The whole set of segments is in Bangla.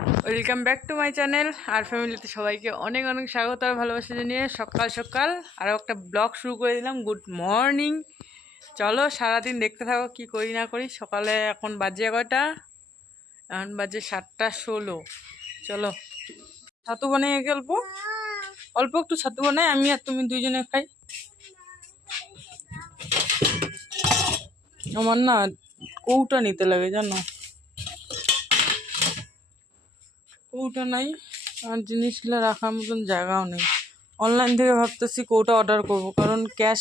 Welcome back to my channel আর ফ্যামিলিতে সবাইকে অনেক অনেক স্বাগত আর ভালোবাসা জানিয়ে সকাল সকাল আরও একটা ব্লগ শুরু করে দিলাম। Good morning. চলো সারাদিন দেখতে থাকো কি করি না করি। সকালে এখন বাজে কয়টা? এখন বাজে 7:16। চলো ছাতু বানিয়ে গেলবো, অল্প একটু ছাতু বানাই, আমি আর তুমি দুইজনে খাই। আমার না কৌটা নিতে লাগে জানো, কৌটা নাই আর জিনিসগুলো রাখার মতন জায়গাও নেই। অনলাইন থেকে ভাবতেছি কৌটা অর্ডার করব, কারণ ক্যাশ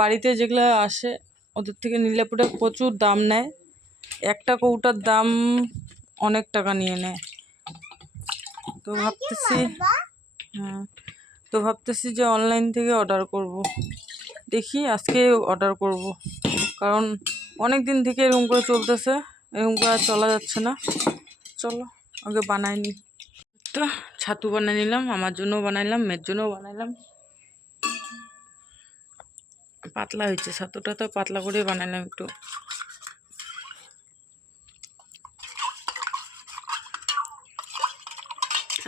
বাড়িতে যেগুলো আসে ওদের থেকে নিলে পরে প্রচুর দাম নেয়। একটা কৌটার দাম অনেক টাকা নিয়ে নেয়। তো ভাবতেছি যে অনলাইন থেকে অর্ডার করব। দেখি আজকে অর্ডার করব, কারণ অনেক দিন থেকে এরকম করে চলতেছে, এরকম করে আর চলা যাচ্ছে না। চলো আগে বানাই নি। তো ছাতু বানিয়ে নিলাম, আমার জন্যও বানাইলাম, মেয়ের জন্যও বানাইলাম। পাতলা হয়েছে ছাতুটা, তো পাতলা করে বানাইলাম একটু।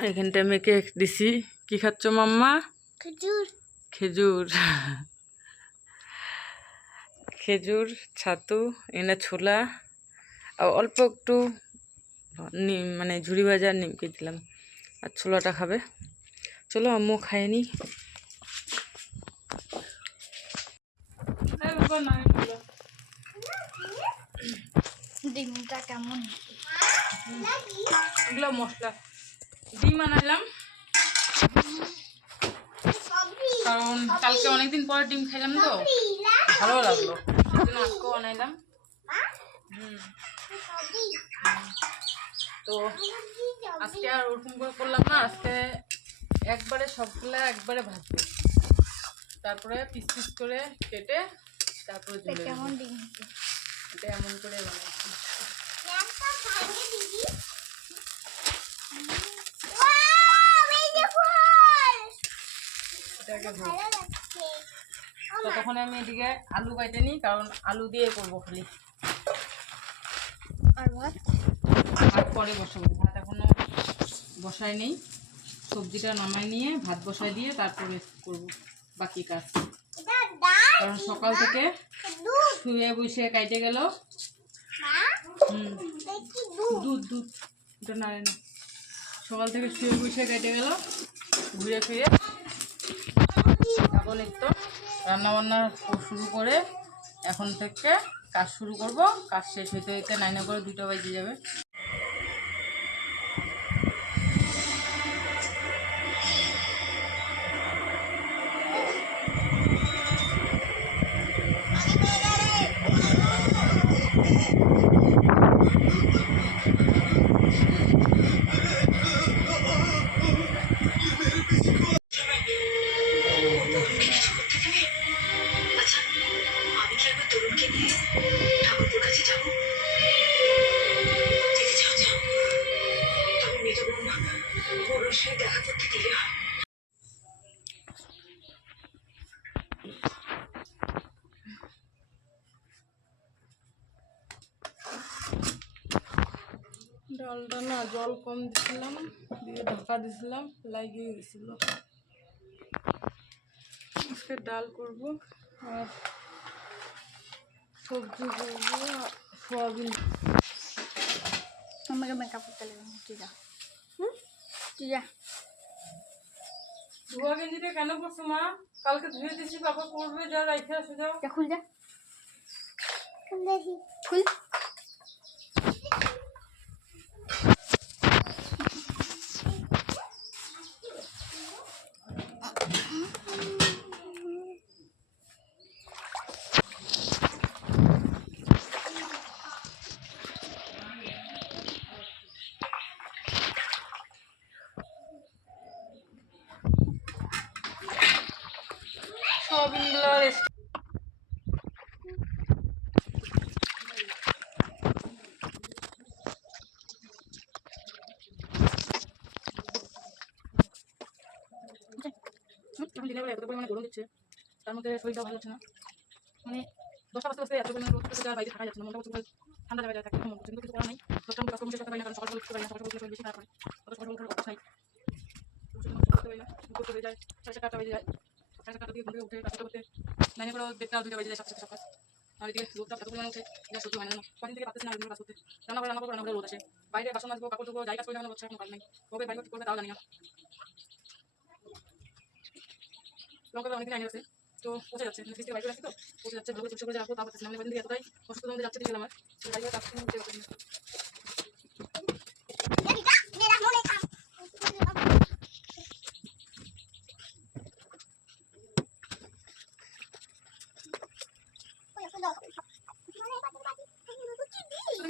এখানটা মেয়েকে দিছি। কি খাচ্ছ মাম্মা? খেজুর। খেজুর খেজুর, ছাতু, এনে ছোলা আর অল্প একটু মানে ঝুড়ি ভাজা নিমকে দিলাম, আর ছোলাটা খাবে। চলো আম্মু খায়নি। ডিমটা কেমন? এগুলো মশলা ডিম আনাইলাম, কারণ কালকে অনেকদিন পরে ডিম খাইলাম তো ভালো লাগলো, আজকেও আনাইলাম। তো আজকে আর ওরকম করে করলাম না, আজকে একবারে সবগুলা একবারে ভাজবো, তারপরে পিস পিস করে কেটে তারপরে কেমন ডিম এটা এমন করে বানাইছি। ততক্ষণে আমি এদিকে আলু কাটে নিই, কারণ আলু দিয়ে করবো খালি। আর ভাত পরে বসাবো, ভাত এখনো বসাই নেই। সবজিটা নামাই নিয়ে ভাত বসাই দিয়ে তারপরে করবো বাকি কাজ, কারণ সকাল থেকে শুয়ে বসে কাইটে গেল। দুধ দুধ এটা নাড়ে না। সকাল থেকে শুয়ে বসে কেটে গেল, ঘুরে ফিরে এখন একটু রান্নাবান্না শুরু করে এখন থেকে কাজ শুরু করব। কাজ শেষ হইতে হইতে 9 করে 2টা বাজে যাবে। ডালটা না জল কম দিছিলাম, দিয়ে ঢাকা দিছিলাম, লাগিয়ে গেছিল। আজকে ডাল করব আর সবজি করবো, সোয়াবিন। আমাকে মেকআপ করতে লাগবে। তুই যা, তুই যা। ধোয়া গেঞ্জিটা কেন করছো মা? কালকে ধুয়ে দিছি, বাবা করবে, যা রাইখে আসে যাও। খুল যা, খুল। সোয়াবিনগুলো দিনের বেলা এত পরিমাণে গরম দিচ্ছে, তার মধ্যে শরীরটা ভালো হচ্ছে না। মানে 10টা বাজতে বাজতে এত পরিমাণে রোদ হচ্ছে, বাইরে থাকা যাচ্ছে না। মনটা ঠান্ডা জায়গায় থাকে, মন কিছু করার নাই। 10টার মধ্যে মুছে করতে পারি না, কারণ সকাল উঠতে পারি না, সকাল উঠতে বেশি খারাপ হয়। অত সকাল উঠার অভ্যাস নাই, করতে পারি না, করতে হয়ে যায় 7:30 বেজে যায়। 7:30 দিয়ে ঘুম থেকে উঠে কাজ করতে লাইনে করে 1:30-2টা বেজে যায় সব কাজ। আর এদিকে রোদটা এত পরিমাণে উঠে যা সহ্য হয় না। কদিন থেকে পারতেছি না কাজ করতে। রান্না করে রান্না করে রোদ আসে, বাইরে বাসন মাজবো, কাপড় ধোবো, যাই কাজ করে হচ্ছে কোনো কাজ নেই। কবে বাইরে করবে তাও জানি না। লঙ্কাটা অনেকদিন আইনে আছে, তো পচে যাচ্ছে, ফ্রিজ থেকে বাইরে রাখি তো পচে যাচ্ছে। ভালো চুপসে করে রাখবো, তাও পারতেছি না। কদিন থেকে এতটাই অসুস্থতার মধ্যে যাচ্ছে দিয়েছিলাম আমার, বাইরে কাজ করতে পারছি না।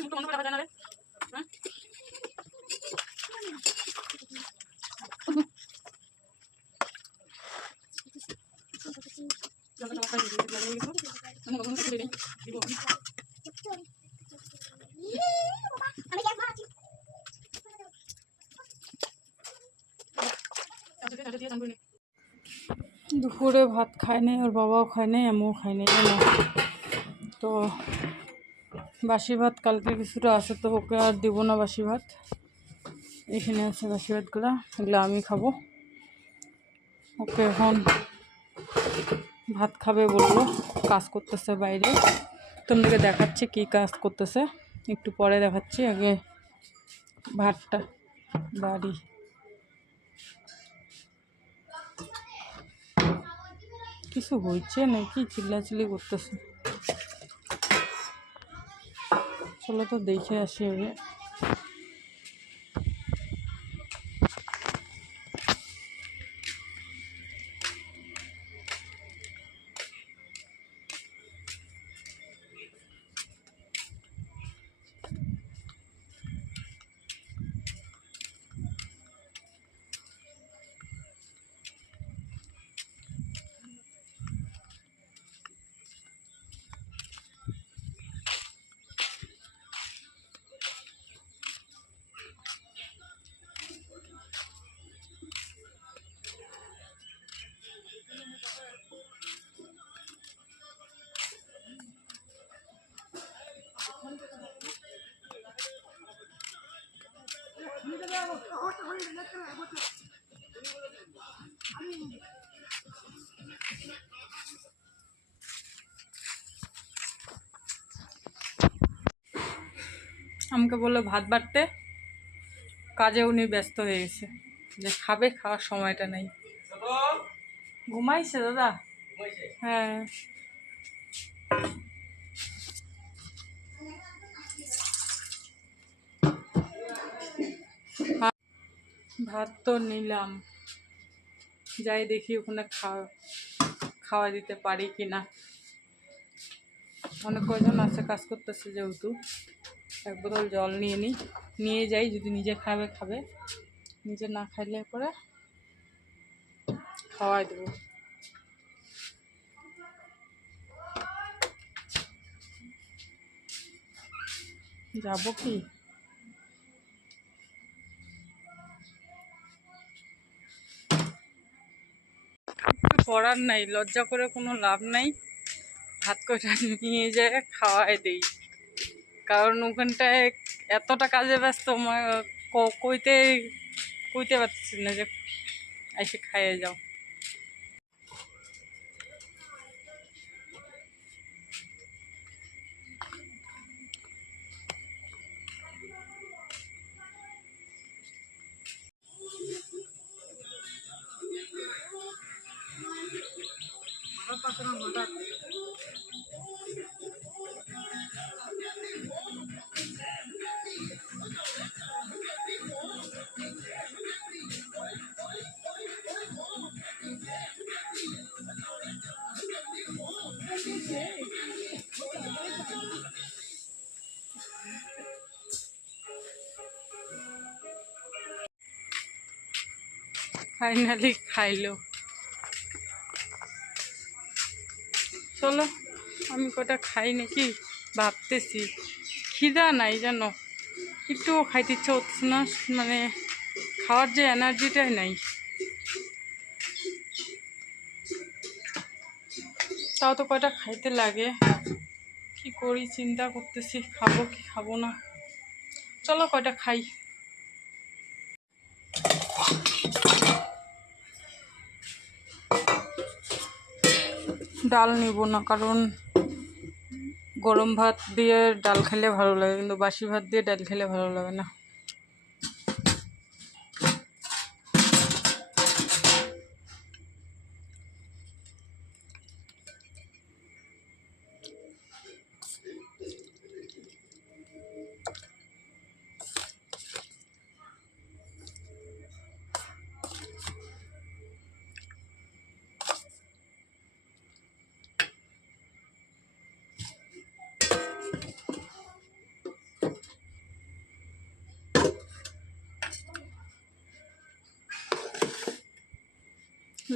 মুখটা বন্ধ করে রাখা যায় না রে, হ্যাঁ? লঙ্কাটা বাসায় দিয়ে দিই, লাগিয়ে গেছিলো। আমি কখনো খেতে দিই দিব। দুপুরে ভাত খায় নাই, ওর বাবাও খায় নাই, আমিও খাই নাই জানো। তো বাসি ভাত কালকে কিছুটা আছে, তো ওকে আর দিব না বাসি ভাত। এখানে আছে বাসি ভাতগুলো, এগুলো আমি খাবো। ওকে এখন ভাত খাবে বললো, কাজ করতেছে বাইরে। তোমাদেরকে দেখাচ্ছি কি কাজ করতেছে, একটু পরে দেখাচ্ছি। আগে ভাতটা বাড়ি। কিছু হয়েছে নাকি চিল্লাচিল্লি করতেছে, চলো তো দেখে আসি আগে। আমাকে বললো ভাত বাড়তে, কাজে উনি ব্যস্ত হয়ে গেছে, যে খাবে, খাওয়ার সময়টা নেই। ঘুমাইছে দাদা? হ্যাঁ। ভাত তো নিলাম, যাই দেখি ওখানে খাওয়া দিতে পারি কি না। অনেক কয়জন আছে কাজ করতেছে, যেহেতু এক বোতল জল নিয়ে যাই, যদি নিজে খাবে খাবে, নিজে না খাইলে পরে খাওয়াই দেবো। যাবো কি, কিছু করার নাই, লজ্জা করে কোনো লাভ নাই। ভাত কটা নিয়ে যায় খাওয়াই দিই, কারণ ওখানটায় এতটা কাজে ব্যস্ত কইতে কইতে পারছি না যে এসে খাইয়ে যাও। ফাইনালি খাইলো। চলো আমি কটা খাই নাকি ভাবতেছি, খিদা নাই জানো, একটুও খাইতে ইচ্ছা হচ্ছে না, মানে খাওয়ার যে এনার্জিটাই নাই। তাও তো কয়টা খাইতে লাগে, কি করি চিন্তা করতেছি, খাবো কি খাবো না। চলো কয়টা খাই। ডাল নিব না, কারণ গরম ভাত দিয়ে ডাল খেলে ভালো লাগে, কিন্তু বাসি ভাত দিয়ে ডাল খেলে ভালো লাগে না।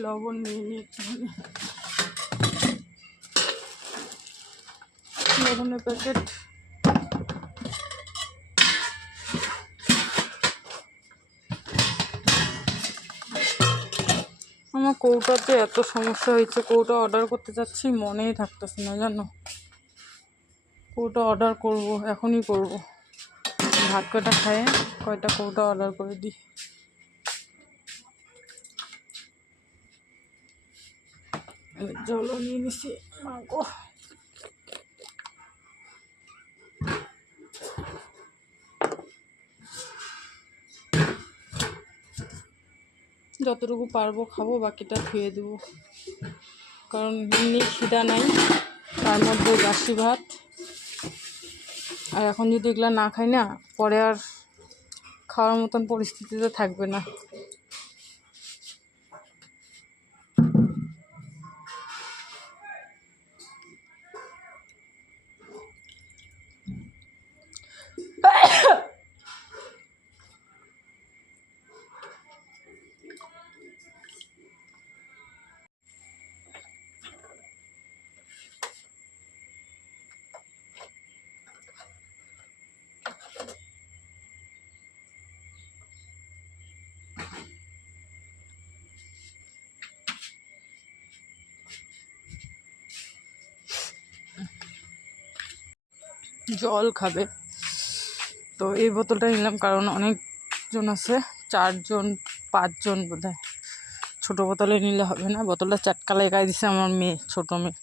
লবণ নিয়ে নিই একটুখানি, লবণের প্যাকেট। আমার কৌটাতে এত সমস্যা হয়েছে, কৌটা অর্ডার করতে যাচ্ছি মনেই থাকতেছে না জানো। কৌটা অর্ডার করব, এখনই করব। ভাত কয়টা খায় কয়টা কৌটা অর্ডার করে দিই। জলও নিয়ে নিছি, মাগো। যতটুকু পারবো খাবো, বাকিটা ধুয়ে দেবো, কারণ এমনি খিদা নাই, তার মধ্যে বাসি ভাত। আর এখন যদি এগুলো না খাই না, পরে আর খাওয়ার মতন পরিস্থিতিতে থাকবে না। জল খাবে তো এই বোতলটা নিলাম, কারণ অনেকজন আছে, 4 জন 5 জন বোধহয়। ছোটো বোতলে নিলে হবে না, বোতলটা চাটকা লাগাই দিছে আমার মেয়ে, ছোটো মেয়ে।